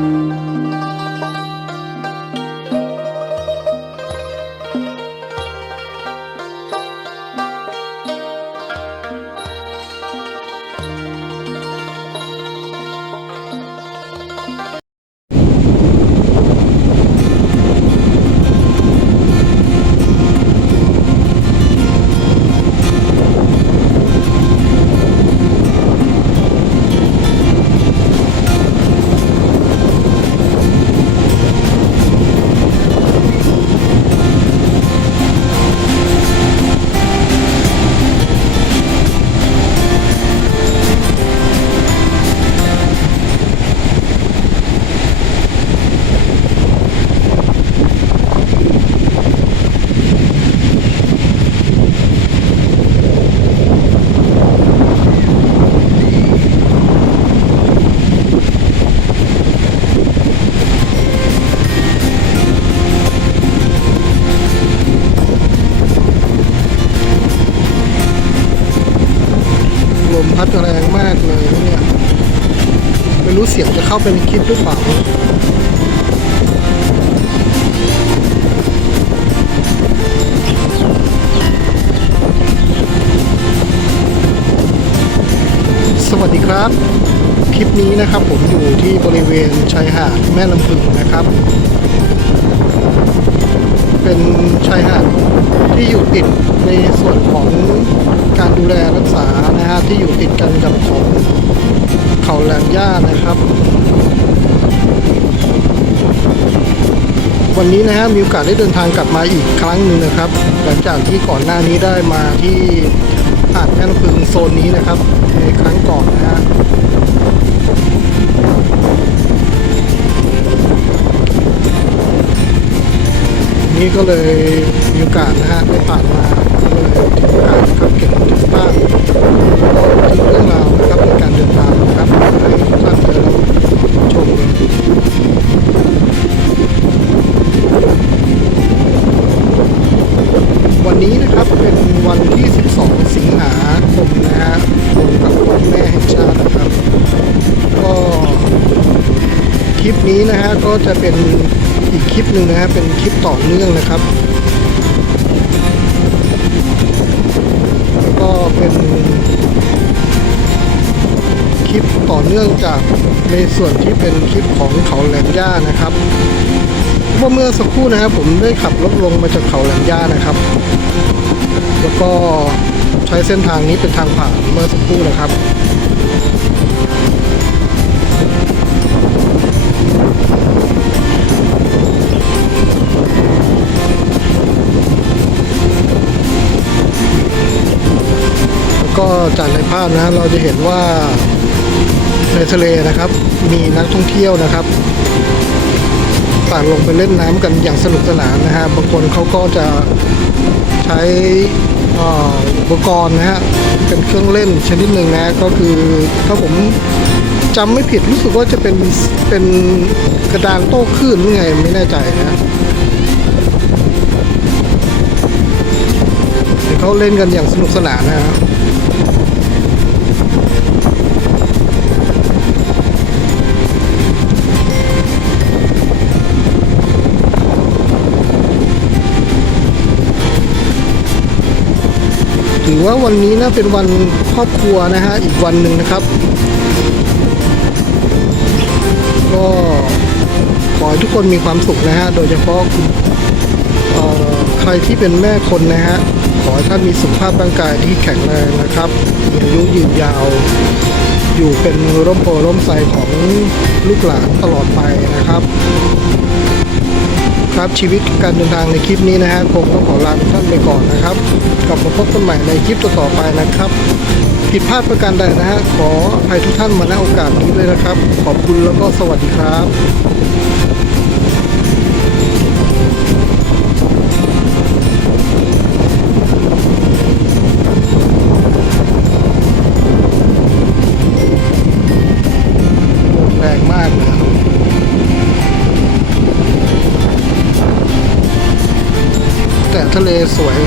ล ไม่รู้เสียงจะเข้าไปในคลิปหรือเปล่าสวัสดีครับ คลิปนี้นะครับผมอยู่ที่บริเวณชายหาดแม่ลำพึงนะครับ เป็นชายหาดที่อยู่ติดในส่วนของการดูแลรักษานะฮะที่อยู่ติดกันกับของ เขาแหลมย่านะครับ วันนี้นะฮะมีโอกาสได้เดินทางกลับมาอีกครั้งหนึ่งนะครับ หลังจากที่ก่อนหน้านี้ได้มาที่หาดแม่ลำพึงโซนนี้นะครับ ในครั้งก่อนนะฮะนี่ก็เลยมีโอกาสนะฮะได้ผ่านมาเลยถือโอกาสนะครับเก็บบันทึกภาพแล้วก็บันทึกเรื่องราวนะครับในการเดินทาง นี้นะฮะก็จะเป็นอีกคลิปหนึ่งนะฮะเป็นคลิปต่อเนื่องนะครับแล้วก็เป็นคลิปต่อเนื่องจากในส่วนที่เป็นคลิปของเขาแหลมย่านะครับเพราเมื่อสักครู่นะครับผมได้ขับรถลงมาจากเขาแหลมย่านะครับ แล้วก็ใช้เส้นทางนี้เป็นทางผ่านเมื่อสักครู่นะครับ จากในภาพนะเราจะเห็นว่าในทะเลนะครับ มีนักท่องเที่ยวนะครับต่างลงไปเล่นน้ำกันอย่างสนุกสนานนะฮะบางคนเขาก็จะใช้อ่ออุปกรณ์นะฮะเป็นเครื่องเล่นชนิดหนึ่งนะก็คือถ้าผมจำไม่ผิดรู้สึกว่าจะเป็นเป็นกระดานโต้คลื่นหรือไงไม่แน่ใจนะเขาเล่นกันอย่างสนุกสนานนะครับ ถือว่าวันนี้นะเป็นวันครอบครัวนะฮะอีกวันหนึ่งนะครับ ก็ขอให้ทุกคนมีความสุขนะฮะโดยเฉพาะใครที่เป็นแม่คนนะฮะขอให้ท่านมีสุขภาพร่างกายที่แข็งแรงนะครับมีอายุยืนยาว อยู่เป็นร่มโพร่มใสของลูกหลานตลอดไปนะครับ ครับ ชีวิตการเดินทางในคลิปนี้นะฮะคงต้องขอลาทุกท่านไปก่อนนะครับกลับมาพบกันใหม่ในคลิปต่อๆไปนะครับผิดพลาดประการใดนะฮะขออภัยทุกท่านมาณโอกาสนี้ด้วยนะครับ ขอบคุณแล้วก็สวัสดีครับ ทะเลสวย